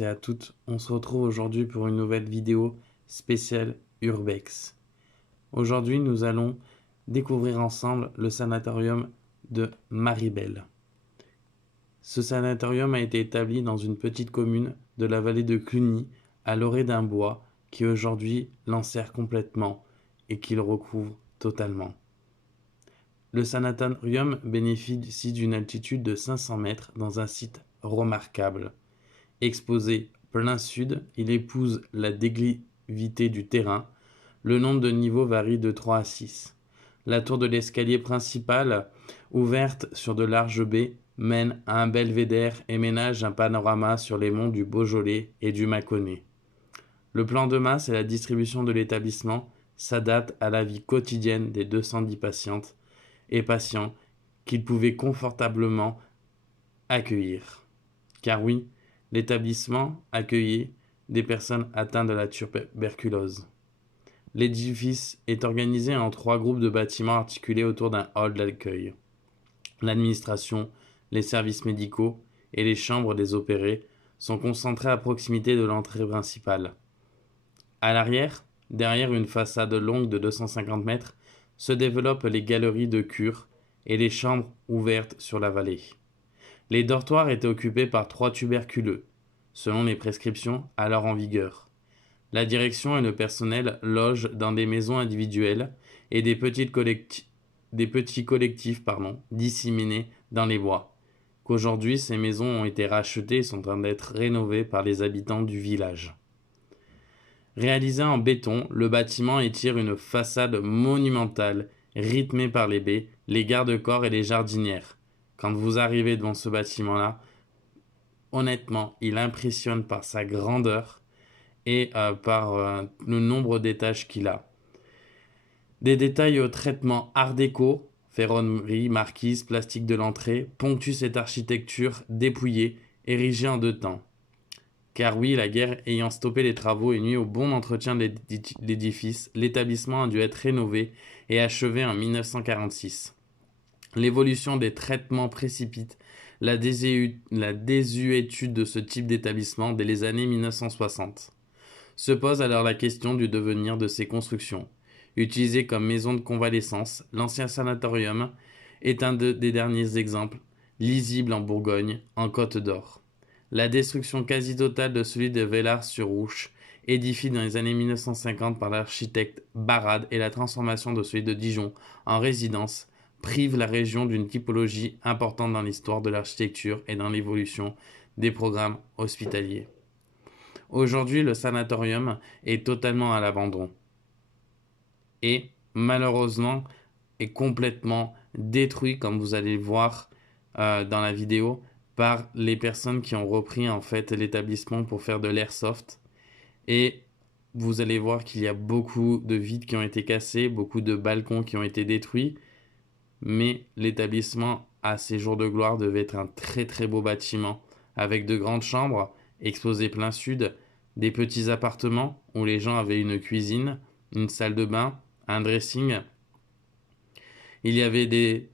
tous et à toutes, on se retrouve aujourd'hui pour une nouvelle vidéo spéciale Urbex. Aujourd'hui, nous allons découvrir ensemble le sanatorium de Maribel. Ce sanatorium a été établi dans une petite commune de la vallée de Cluny, à l'orée d'un bois qui aujourd'hui l'enserre complètement et qui le recouvre totalement. Le sanatorium bénéficie d'une altitude de 500 mètres dans un site remarquable. Exposé plein sud, il épouse la déclivité du terrain. Le nombre de niveaux varie de 3 à 6. La tour de l'escalier principal, ouverte sur de larges baies, mène à un belvédère et ménage un panorama sur les monts du Beaujolais et du Mâconnais. Le plan de masse et la distribution de l'établissement s'adaptent à la vie quotidienne des 210 patientes et patients qu'il pouvait confortablement accueillir. Car oui, l'établissement accueillait des personnes atteintes de la tuberculose. L'édifice est organisé en 3 groupes de bâtiments articulés autour d'un hall d'accueil. L'administration, les services médicaux et les chambres des opérés sont concentrés à proximité de l'entrée principale. À l'arrière, derrière une façade longue de 250 mètres, se développent les galeries de cure et les chambres ouvertes sur la vallée. Les dortoirs étaient occupés par 3 tuberculeux, selon les prescriptions alors en vigueur. La direction et le personnel logent dans des maisons individuelles et des petits collectifs disséminés dans les bois. Qu'aujourd'hui, ces maisons ont été rachetées et sont en train d'être rénovées par les habitants du village. Réalisé en béton, le bâtiment étire une façade monumentale, rythmée par les baies, les garde-corps et les jardinières. Quand vous arrivez devant ce bâtiment-là, honnêtement, il impressionne par sa grandeur et par le nombre d'étages qu'il a. Des détails au traitement art déco, ferronnerie, marquise, plastique de l'entrée, ponctuent cette architecture dépouillée, érigée en 2 temps. Car oui, la guerre ayant stoppé les travaux et nuit au bon entretien de l'édifice, l'établissement a dû être rénové et achevé en 1946. L'évolution des traitements précipite la désuétude de ce type d'établissement dès les années 1960. Se pose alors la question du devenir de ces constructions. Utilisé comme maison de convalescence, l'ancien sanatorium est un des derniers exemples lisibles en Bourgogne, en Côte d'Or. La destruction quasi totale de celui de Villars-sur-Ouche, édifié dans les années 1950 par l'architecte Barrade, et la transformation de celui de Dijon en résidence prive la région d'une typologie importante dans l'histoire de l'architecture et dans l'évolution des programmes hospitaliers. Aujourd'hui, le sanatorium est totalement à l'abandon et malheureusement est complètement détruit, comme vous allez le voir dans la vidéo, par les personnes qui ont repris en fait l'établissement pour faire de l'airsoft. Et vous allez voir qu'il y a beaucoup de vitres qui ont été cassées, beaucoup de balcons qui ont été détruits. Mais l'établissement, à ses jours de gloire, devait être un très très beau bâtiment, avec de grandes chambres, exposées plein sud, des petits appartements où les gens avaient une cuisine, une salle de bain, un dressing. Il y avait des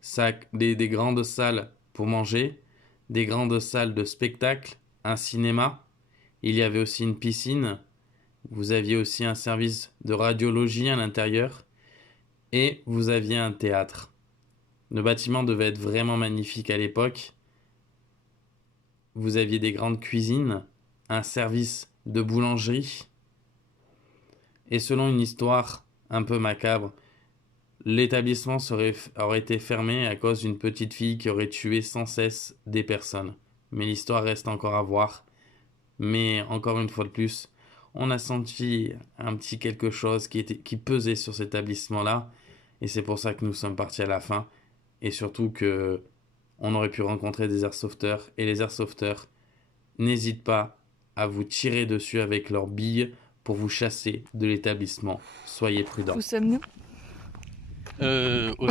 grandes salles pour manger, des grandes salles de spectacle, un cinéma. Il y avait aussi une piscine. Vous aviez aussi un service de radiologie à l'intérieur. Et vous aviez un théâtre. Le bâtiment devait être vraiment magnifique à l'époque. Vous aviez des grandes cuisines, un service de boulangerie. Et selon une histoire un peu macabre, l'établissement aurait été fermé à cause d'une petite fille qui aurait tué sans cesse des personnes. Mais l'histoire reste encore à voir. Mais encore une fois de plus, on a senti un petit quelque chose qui pesait sur cet établissement-là. Et c'est pour ça que nous sommes partis à la fin. Et surtout que on aurait pu rencontrer des airsofters. Et les airsofters n'hésitent pas à vous tirer dessus avec leurs billes pour vous chasser de l'établissement. Soyez prudents. Où sommes-nous? Au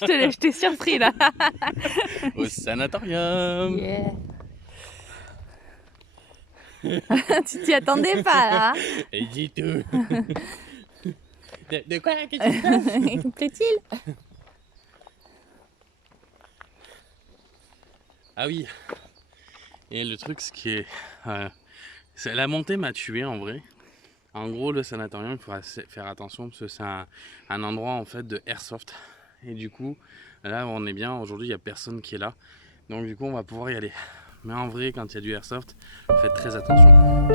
Je t'ai surpris là. sanatorium. Yeah. Tu t'y attendais pas là. Et dis tout. De quoi? Qu'est-ce qui se passe? Plaît-il? Ah oui. Et le truc, ce qui est La montée m'a tué en vrai. En gros, le sanatorium, il faut faire attention parce que c'est un endroit en fait de airsoft. Et du coup, là on est bien. Aujourd'hui, il n'y a personne qui est là. Donc du coup, on va pouvoir y aller. Mais en vrai, quand il y a du airsoft, faites très attention.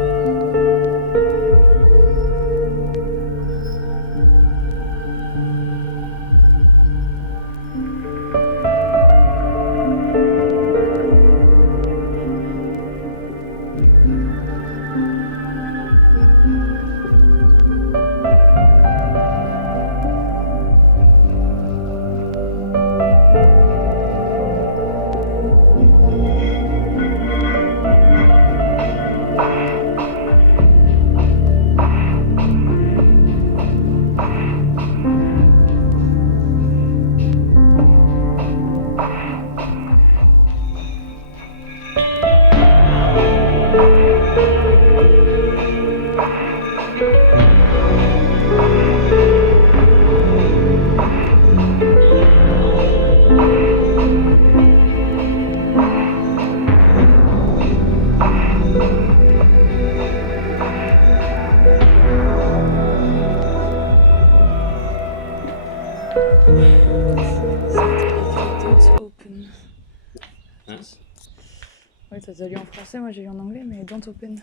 Open. Hein? Oui, t'as lu en français, moi j'ai lu en anglais, mais don't open.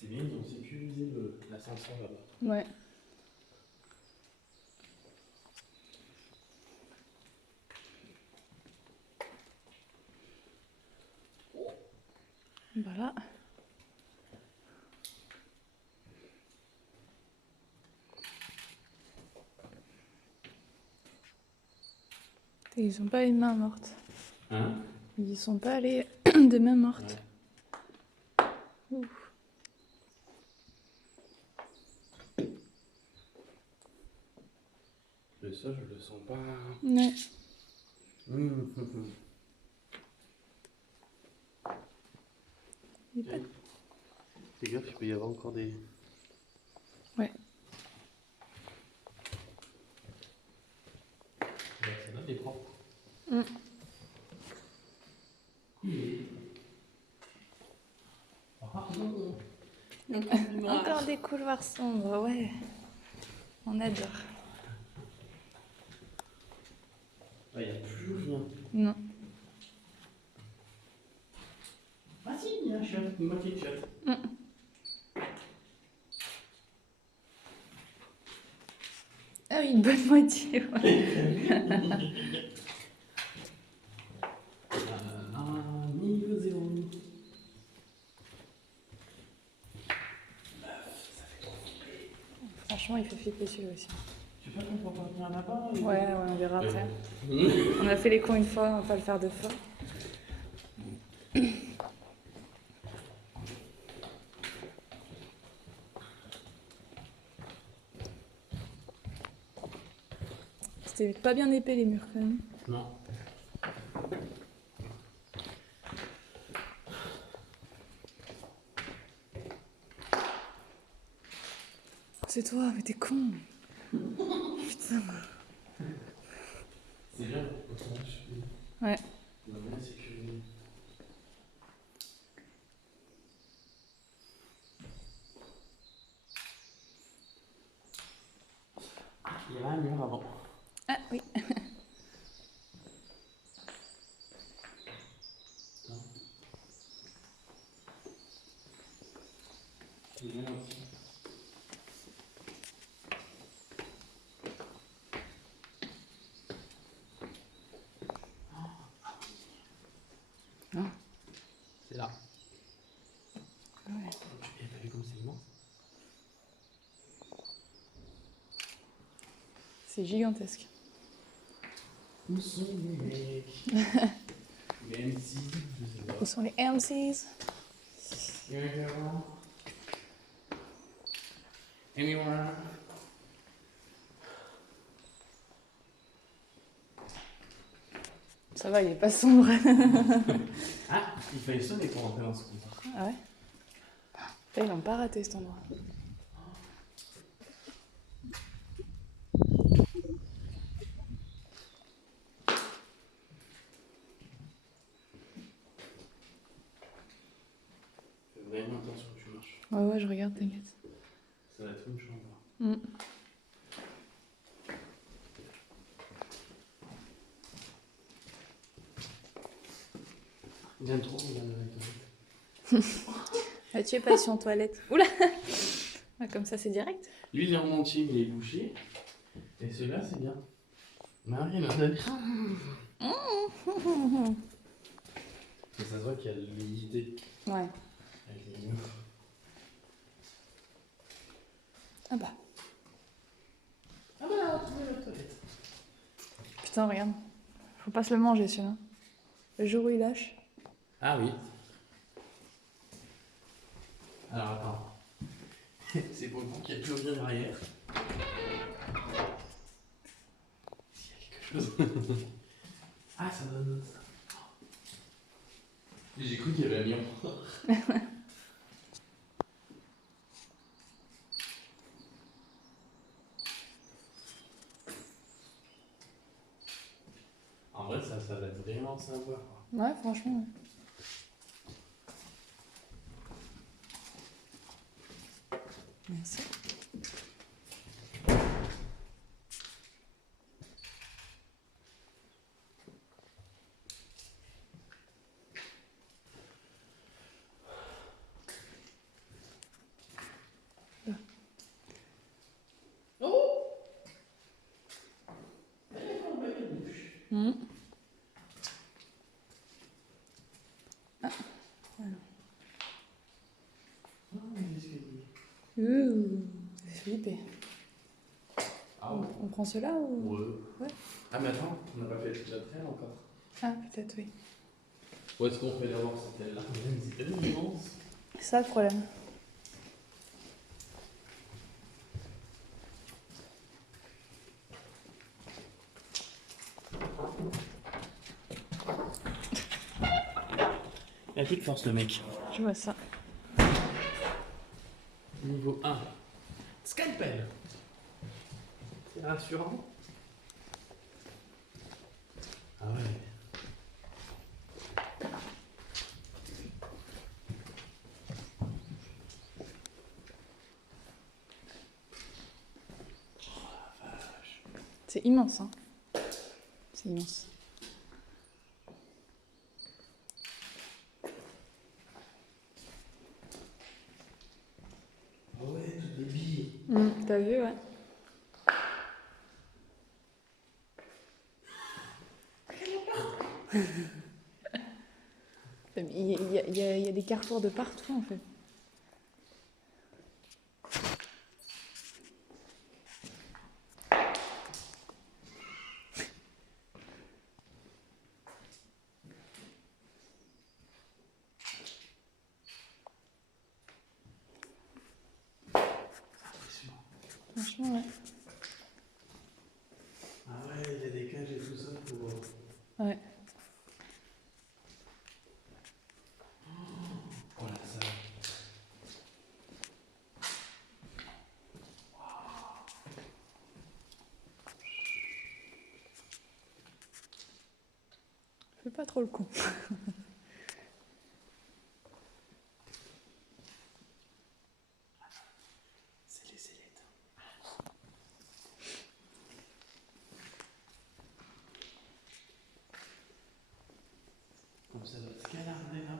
C'est bien, ils ont sécurisé l'ascenseur là-bas. Ouais. Voilà. Et ils sont pas les mains mortes. Hein? Ils sont pas allés de mains mortes. Ouais. Ouf. Le sol, je le sens pas. Ouais. Il est pas- Fais gaffe, il peut y avoir encore des. Ouais. Ça des propres. Encore des couloirs sombres, ouais. On adore. Il n'y a plus rien. Non. Ah si, il y a un chat, une moitié de chat. Ah oui, une bonne moitié. Ouais. Niveau 0. Franchement, il fait flipper celui-là aussi. Tu sais pas qu'on peut pas tenir là-bas Ouais, on verra après. On a fait les cons une fois, on va pas le faire deux fois. C'était pas bien épais les murs quand même. Non. C'est toi, mais t'es con. Putain. C'est bien. Ouais. On a bien sécurisé. Il y avait un mur avant. Ah oui. C'est bien aussi. C'est là. Ouais. Et t'as vu comme c'est immense? C'est gigantesque. Où sont les mecs? Les MC, je sais pas. Où sont les MCs? Anyone? Ça va, il est pas sombre. Ah, il fallait sonner pour rentrer dans ce couloir. Ah ouais. Putain, ils l'ont pas raté cet endroit. Fais vraiment attention que tu marches. Ouais, je regarde, t'inquiète. Ça va être une chambre. Mm. Bien trop, on va aller Ah, tu es pas sur toilette. Oula. Ah, comme ça, c'est direct. Lui, il est en entier, il est bouché. Et celui-là, c'est bien. Marie, là, ça se voit qu'il y a de l'humidité. Ouais. Avec les murs. Ah bah. Ah bah, trouvé la toilette. Putain, regarde. Faut pas se le manger, celui-là. Le jour où il lâche. Ah oui. Alors attends. C'est pour le coup qu'il y a toujours bien derrière. S'il y a quelque chose. Ah, ça donne ça. J'ai cru qu'il y avait un miroir. En vrai, ça va être vraiment sympa. Ouais, franchement, ouais. Merci. Mm. Ah, voilà. J'ai flippé. Ah ouais. On prend cela ou... Ouais. Ah mais attends, on n'a pas fait toute la traîne encore. Ah, peut-être, oui. Où est-ce qu'on fait d'abord cette aile-là? C'est tellement immense. C'est ça le problème. Il a plus de force le mec. Je vois ça. Niveau 1. Scalpel. C'est rassurant. Ah ouais. C'est immense, hein. C'est immense. Ah ouais, toutes les billes. T'as vu, ouais. Il y a des carrefours de partout, en fait. Franchement, ouais. Ah ouais, il y a des cages et tout ça pour... Ouais. Oh la salle. Fais pas trop le con. C'est les ailettes. Comme ça doit se canarder là.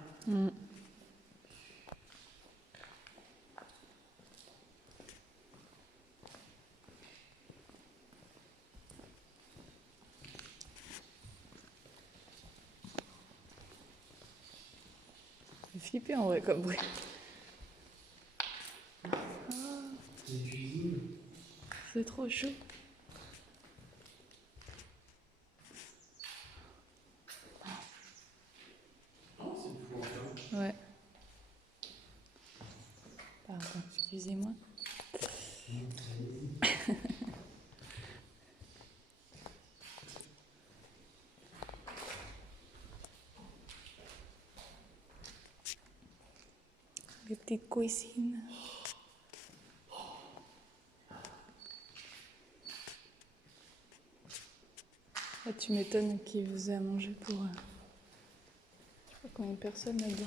J'ai flippé en vrai comme bruit. C'est une cuisine. C'est trop chaud. Non, c'est une four en Ouais. Pardon, excusez-moi. Les petites cuisines. Ah, tu m'étonnes qui faisait à manger pour... je sais pas combien de personnes là-dedans.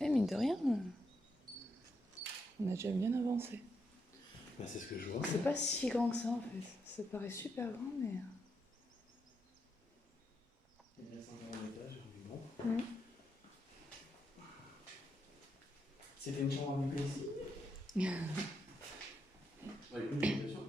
Eh, mine de rien, on a déjà bien avancé. Bah, c'est ce que je vois. C'est pas si grand que ça en fait. Ça paraît super grand, mais. Il y a 140 étages, bon. C'était une chambre à boucler ici. Ouais, écoute, bien sûr.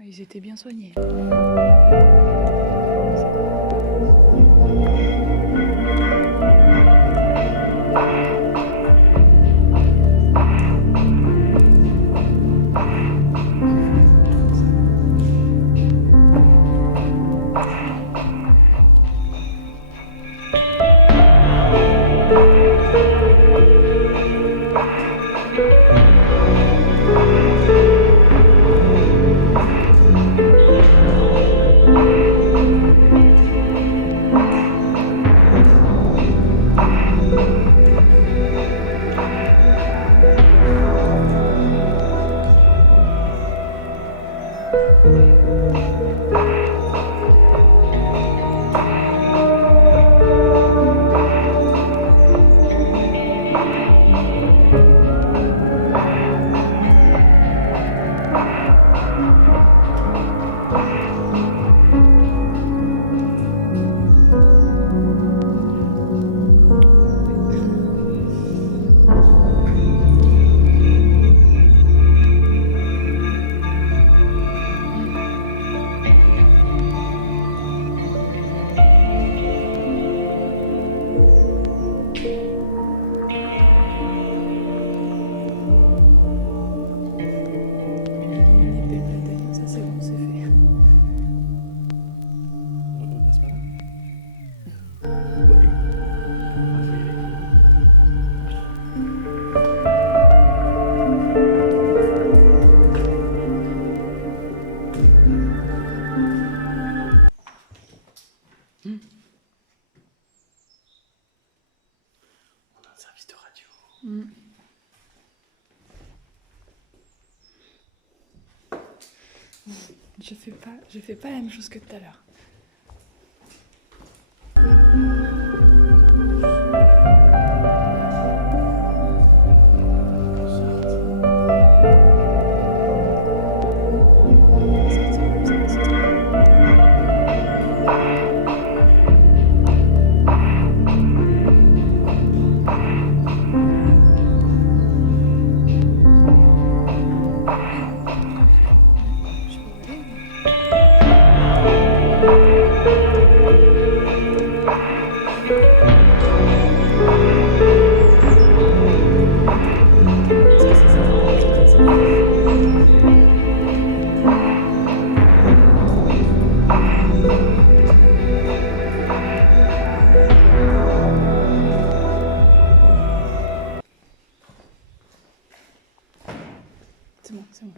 Ils étaient bien soignés. Ça c'est bon, c'est fait. On passe par là. Ouais. Faut y aller. On a un service de radio. Je fais pas la même chose que tout à l'heure. Je peux voler. C'est bon, c'est bon.